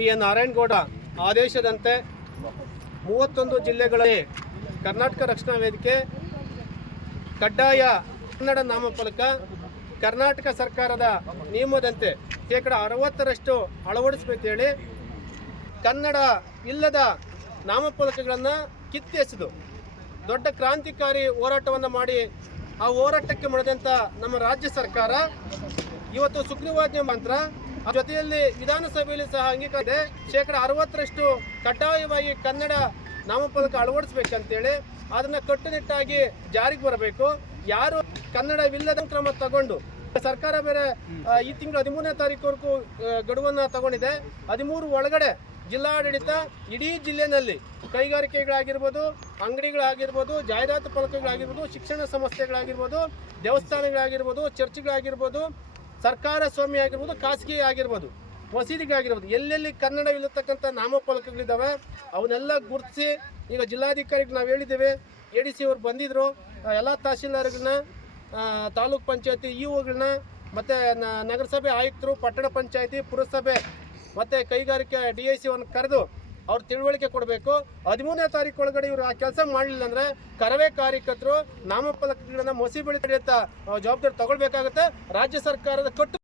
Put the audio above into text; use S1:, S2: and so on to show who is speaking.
S1: T N Narayanagowda ಆದೇಶದಂತೆ ಮೂವತ್ತೊಂದು ಜಿಲ್ಲೆಗಳಲ್ಲಿ ಕರ್ನಾಟಕ ರಕ್ಷಣಾ ವೇದಿಕೆ, ಕಡ್ಡಾಯ ಕನ್ನಡ ನಾಮಫಲಕ, ಕರ್ನಾಟಕ ಸರ್ಕಾರದ ನಿಯಮದಂತೆ ಶೇಕಡ ಅರವತ್ತರಷ್ಟು ಅಳವಡಿಸಬೇಕಂತೇಳಿ ಕನ್ನಡ ಇಲ್ಲದ ನಾಮಫಲಕಗಳನ್ನು ಕಿತ್ತೆಸೆದು ದೊಡ್ಡ ಕ್ರಾಂತಿಕಾರಿ ಹೋರಾಟವನ್ನು ಮಾಡಿ ಆ ಹೋರಾಟಕ್ಕೆ ಮಾಡಿದಂಥ ನಮ್ಮ ರಾಜ್ಯ ಸರ್ಕಾರ ಇವತ್ತು ಸುಗ್ರೀವಾಜ್ಞೆ ಮಂತ್ರ ಜೊತೆಯಲ್ಲಿ ವಿಧಾನಸಭೆಯಲ್ಲಿ ಸಹ ಅಂಗೀಕಾರ ಇದೆ. ಶೇಕಡ ಅರವತ್ತರಷ್ಟು ಕಡ್ಡಾಯವಾಗಿ ಕನ್ನಡ ನಾಮಫಲಕ ಅಳವಡಿಸ್ಬೇಕಂತೇಳಿ ಅದನ್ನ ಕಟ್ಟುನಿಟ್ಟಾಗಿ ಜಾರಿಗೆ ಬರಬೇಕು. ಯಾರು ಕನ್ನಡವಿಲ್ಲದ ಕ್ರಮ ತಗೊಂಡು, ಸರ್ಕಾರ ಬೇರೆ ಈ ತಿಂಗಳು ಹದಿಮೂರನೇ ತಾರೀಕುವರೆಗೂ ಗಡುವನ್ನ ತಗೊಂಡಿದೆ. ಹದಿಮೂರು ಒಳಗಡೆ ಜಿಲ್ಲಾಡಳಿತ ಇಡೀ ಜಿಲ್ಲೆನಲ್ಲಿ ಕೈಗಾರಿಕೆಗಳಾಗಿರ್ಬೋದು, ಅಂಗಡಿಗಳಾಗಿರ್ಬೋದು, ಜಾಹೀರಾತು ಫಲಕಗಳಾಗಿರ್ಬೋದು, ಶಿಕ್ಷಣ ಸಂಸ್ಥೆಗಳಾಗಿರ್ಬೋದು ದೇವಸ್ಥಾನಗಳಾಗಿರ್ಬೋದು, ಚರ್ಚ್ಗಳಾಗಿರ್ಬೋದು ಸರ್ಕಾರ ಸ್ವಾಮಿ ಆಗಿರ್ಬೋದು, ಖಾಸಗಿ ಆಗಿರ್ಬೋದು ಮಸೀದಿಗಾಗಿರ್ಬೋದು ಎಲ್ಲೆಲ್ಲಿ ಕನ್ನಡವಿಲ್ಲತಕ್ಕಂಥ ನಾಮಫಲಕಗಳಿದ್ದಾವೆ, ಅವನ್ನೆಲ್ಲ ಗುರುತಿಸಿ ಈಗ ಜಿಲ್ಲಾಧಿಕಾರಿಗೆ ನಾವು ಹೇಳಿದ್ದೇವೆ, ಎ ಡಿ ಸಿ ಅವ್ರು ಬಂದಿದ್ದರು ಎಲ್ಲ ತಹಸೀಲ್ದಾರ್ಗಳನ್ನ ತಾಲೂಕ್ ಪಂಚಾಯತಿ ಇ ಒಗಳನ್ನ, ಮತ್ತು ನಗರಸಭೆ ಆಯುಕ್ತರು, ಪಟ್ಟಣ ಪಂಚಾಯತಿ, ಪುರಸಭೆ, ಮತ್ತು ಕೈಗಾರಿಕೆ ಡಿ ಐ ಸಿ ಕರೆದು ಅವ್ರು ತಿಳುವಳಿಕೆ ಕೊಡಬೇಕು. ಹದಿಮೂರನೇ ತಾರೀಕು ಒಳಗಡೆ ಇವರು ಆ ಕೆಲಸ ಮಾಡಲಿಲ್ಲ ಅಂದರೆ ಕರವೇ ಕಾರ್ಯಕರ್ತರು ನಾಮಫಲಕಗಳನ್ನ ಮಸಿ ಬೆಳೆ ಜವಾಬ್ದಾರಿ ತಗೊಳ್ಬೇಕಾಗುತ್ತೆ. ರಾಜ್ಯ ಸರ್ಕಾರದ ಕಟ್ಟು